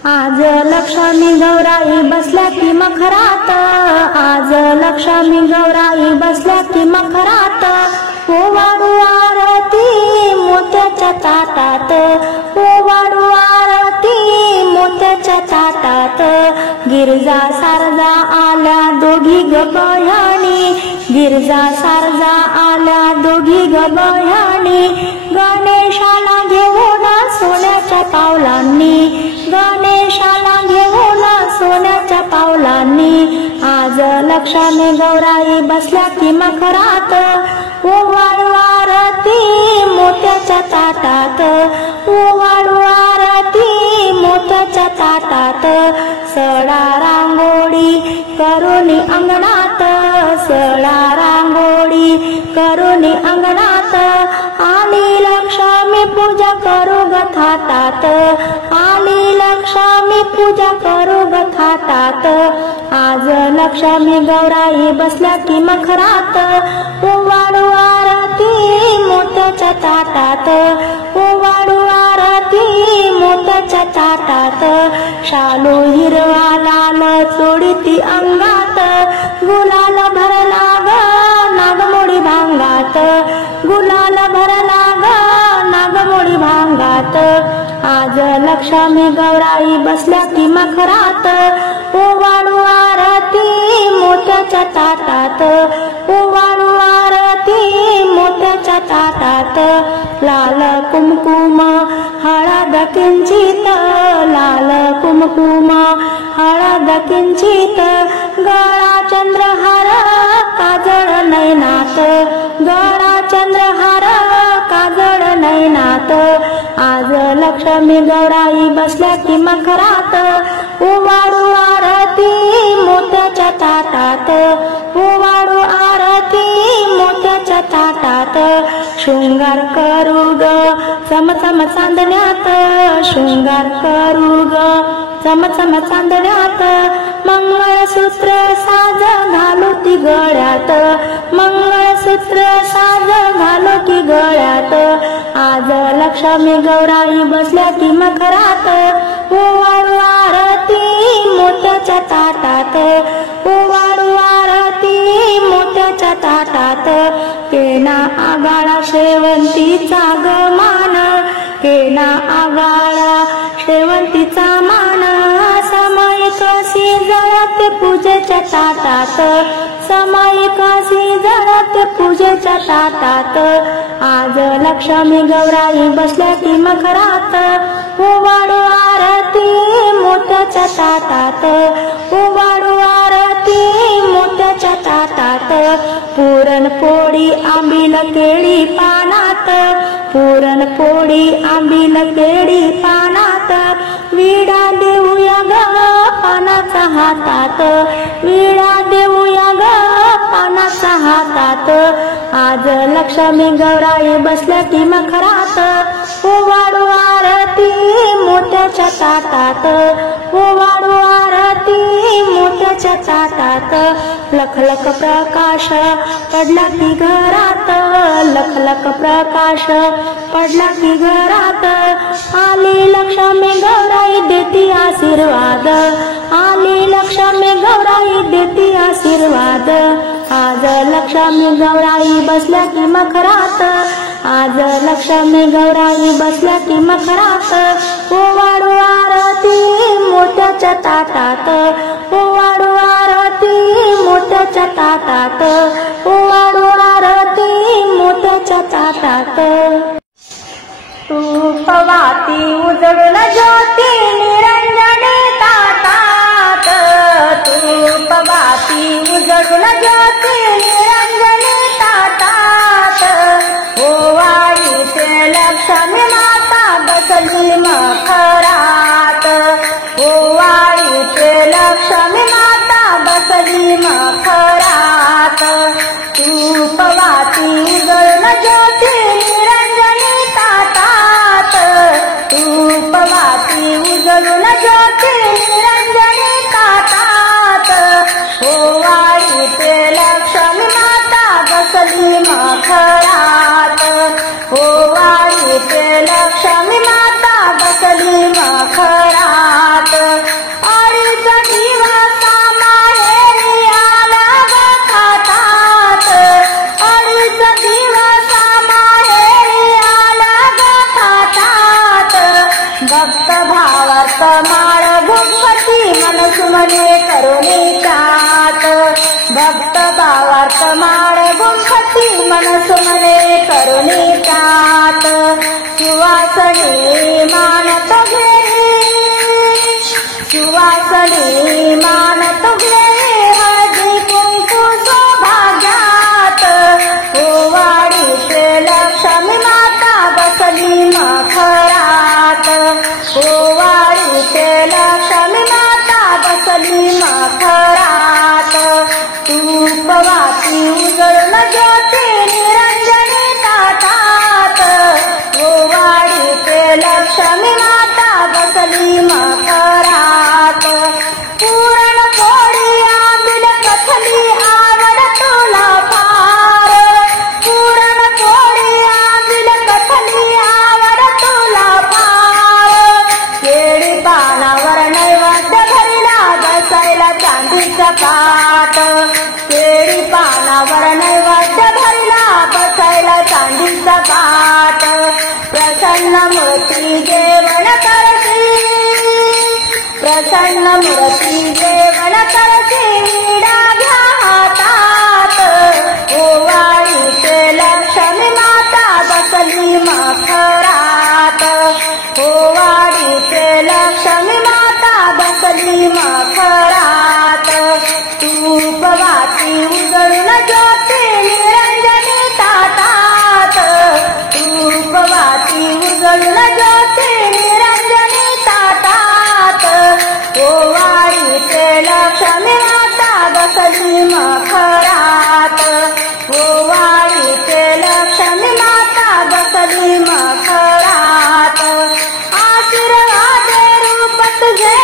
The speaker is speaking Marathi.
आज लक्ष्मी गौराई बसल्या की मखरात, आज लक्ष्मी गौराई बसल्या की मखरात, ओवाळू आरती मोत्याच्या ताटात, ओवाळू आरती मोत्याच्या ताटात, गिरजा सारजा आल्या दोघी ग बह्यानी, गिरजा सारजा आल्या दोघी ग बह्यानी, गणेशाला घेऊन सोन्याच्या पावलांनी, गणेशाला घेऊन सोन्याच्या पावलांनी, आज लक्ष्मी गौराई बसल्या की मखरात, ओवाळू आरती मोत्याच्या ताटात, ओवाळू आरती मोत्याच्या ताटात, सडा रांगोळी करुणी अंगणात, सडा रांगोळी करुणी अंगणात, आली लक्ष्मी पूजा करू ग थाटात, आली लक्ष्मी पूजा करू ग थाटात, आज लक्ष्मी गौराई बसल्या की मखरात, ओवाळू आरती मोत्याच्या ताटात, ओवाळू आरती मोत्याच्या ताटात, शालू हिरवा लाल चोळीती अंगात, गुलाल भरला ग नागमोडी भांगात, गुलाल भरला ग नागमोडी भांगात, आज लक्ष्मी गौराई बसल्या की मखरात, ओवाळू आरती मोत्याच्या ताटात, ओवाळू आरती मोत्याच्या ताटात, लाल कुमकुम हळद किंचित, लाल कुमकुम हळद किंचित, गळा चंद्रहार काजळ नयनात, गळा चंद्रहार काजळ नयनात, आज लक्ष्मी गौराई बसल्या की मखरात, ओवाळू आरती मोत्याच्या ताटात, ओवाळू आरती मोत्याच्या ताटात, शृंगार करू ग चमचम चांदण्यात, शृंगार करू ग चमचम चांदण्यात, मंगळसूत्र साज घालू ती गळ्यात, मंगळसूत्र साज घालू ती गळ्यात, आज लक्ष्मी गौराई बसल्या की मखरात, ओवाळू आरती मोत्याच्या ताटात, ओवाळू आरती मोत्याच्या ताटात, केना आगाळा शेवंतीचा ग मान, केना आगाळा शेवंतीचा मान, समायिकाशी जळत पूजेच्या ताटात, समायिकाशी जळत पूजेच्या ताटात, आज लक्ष्मी गौराई बसल्या की मखरात, ओवाळू आरती मोत्याच्या ताटात, ओवाळू आरती मोत्याच्या ताटात, पुरणपोळी आंबील केळी पानात, पुरणपोळी आंबील केळी पानात, विडा देऊया ग पानाचा हातात, विडा देऊया ग पानाचा हातात, आज लक्ष्मी गौराई बसल्या की मखरात, ओवाळू आरती मोत्याच्या ताटात, ओवाळू आरती मोत्याच्या ताटात, लखलख प्रकाश पडला की घरात, लखलख प्रकाश पडला की घरात, आली लक्ष्मी गौराई देती आशीर्वाद, आली लक्ष्मी गौराई देती आशीर्वाद, आज लक्ष्मी गौराई बसल्या की मखरात, आज लक्ष्मी गौराई बसल्या की मखरात, ओवाळू आरती मोत्याच्या ताटात, ओवाळू आरती मोत्याच्या ताटात, ओवाळू आरती मोत्याच्या ताटात, तूपवाती उजळून ज्योती निरंजनी ताटात, तूपवाती उजळून ज्योती निरंजनी ताटात, ओवाळीते लक्ष्मी माता बसली मखरात, ओवाळीते लक्ष्मी माता बसली मखरात, तूपवाती उजळून ज्योती निरंजनी ताटात, तूपवाती उजळून ज्योती निरंजनी ताटात, ओवाळीते लक्ष्मी माता बसली मखरात, ओवाळीते लक्ष्मी माता बसली मखरात, भक्त भावार्थ माळ भूपती मनसुमने करुणितात भक्त भावार्थ माळ भूपती मनसुमने करुणितात सुवासनी मानत सुवासनी मानत हळदी कुंकू सौभाग्यात ओवाळीते लक्ष्मी माता बसली मखरात ओवाळीते लक्ष्मी माता बसली मखरात तूपवाती उजळून ज्योती निरंजनी ताटात ओवाळीते लक्ष्मी माता बसली मखरात पुरण पोळी आंबील कथली आवड तुला फार पुरण पोळी आंबील कथली आवड तुला फार केळी पानावर नैवेद्य घरीला बसायला चांदीचा पाट केळी पानावर नैवेद्य घरीला बसायला चांदीचा पाट प्रसन्न मूर्ती जेवण करशी प्रसन्न मूर्ती जेवण करशी विडा घ्या हातात ओवाळीते लक्ष्मी माता बसली मखरात ओवाळीते लक्ष्मी माता बसली मखरात तूपवाती उजळून ज्योती निरंजनी ताटात तूपवाती उजळून ज्योती निरंजनी ताटात ओवाळीते लक्ष्मी माता बसली मखरात ओवाळीते लक्ष्मी माता बसली मखरात आशीर्वाद रूप तुझे